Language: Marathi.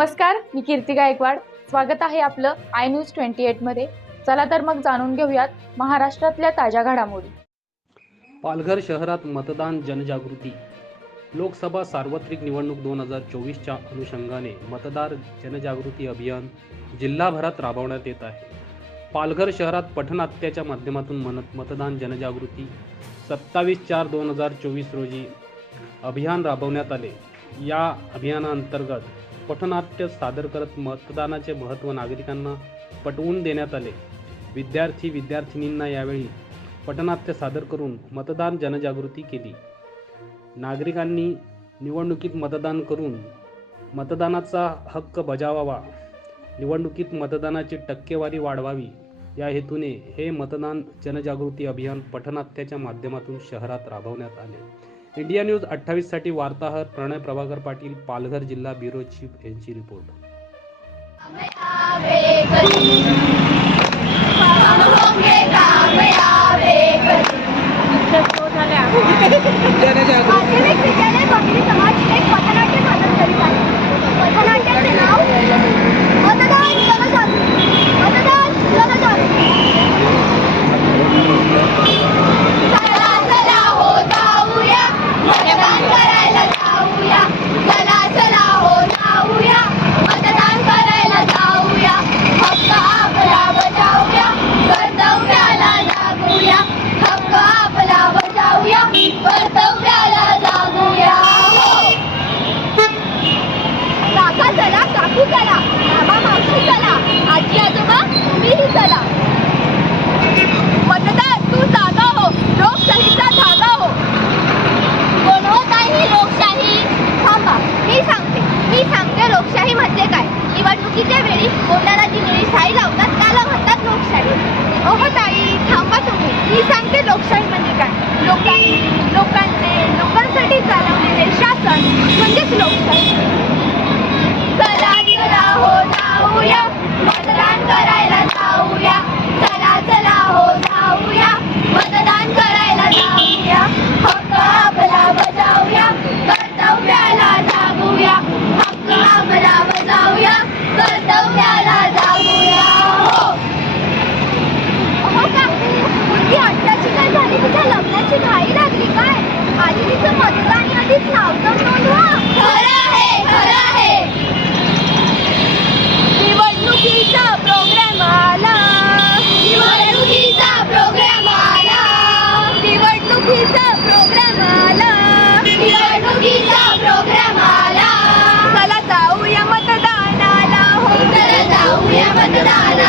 नमस्कार, मी कीर्ती गायकवाड. स्वागत आहे आपलं आय न्यूज 28 मध्ये. चला तर मग जाणून घेऊयात महाराष्ट्रातल्या ताज्या घडामोडी. पालघर शहरात मतदान जनजागृती. लोकसभा सार्वत्रिक निवडणूक 2024च्या अनुषंगाने मतदार जनजागृती अभियान जिल्हाभरात राबवण्यात येत आहे. पालघर शहरात पथनाट्याच्या माध्यमातून मतदान जनजागृती 27/4/2024 रोजी अभियान राबवण्यात आले. या अभियानाअंतर्गत पथनाट्य सादर करत मतदानाचे महत्त्व नागरिकांना पटवून देण्यात आले. विद्यार्थिनींना यावेळी पथनाट्य सादर करून मतदान जनजागृती केली. नागरिकांनी निवडणुकीत मतदान करून मतदानाचा हक्क बजावावा, निवडणुकीत मतदानाची टक्केवारी वाढवावी या हेतूने हे मतदान जनजागृती अभियान पथनाट्याच्या माध्यमातून शहरात राबवण्यात आले. इंडिया न्यूज 28 साठी वार्ताहर प्रणय प्रभाकर पाटील, पालघर जिल्हा ब्युरो चीफ यांची रिपोर्ट. काकू चला, मामा मावशी चला, आजी आजोबा तुम्हीही चला. मतदार तू जागा हो, लोकशाहीचा धागा हो. कोण होत आहे लोकशाही? थांबा, मी सांगते लोकशाही म्हणजे काय. निवडणुकीच्या वेळी कोणाला जी निळी शाई लावतात त्याला म्हणतात लोकशाही. ओहो ताई, थांबा तुम्ही, मी सांगते लोकशाही म्हणजे काय. लोकांसाठी चालवलेले शासन म्हणजेच लोकशाही. चला चला हो जाऊया, मतदान करायला जाऊया. चला चला हो जाऊया, मतदान करायला जाऊया. हक्क आपला बजावूया, कर्तव्याला जागूया. हक्क आपला बजावूया, कर्तव्याला जागूया. हो काकू, मुलगी अठराची काय झाली, तुझ्या लग्नाची घाई लागली काय? आधी तिचं मतदान यादीत नाव तर नोंदवा. खरं आहे, खरं आहे. निवडणुकीचा प्रोग्राम आला, निवडणुकीचा प्रोग्राम आला, निवडणुकीचा प्रोग्राम आला, निवडणुकीचा प्रोग्राम आला. चला जाऊया मतदानाला हो, चला जाऊया मतदानाला.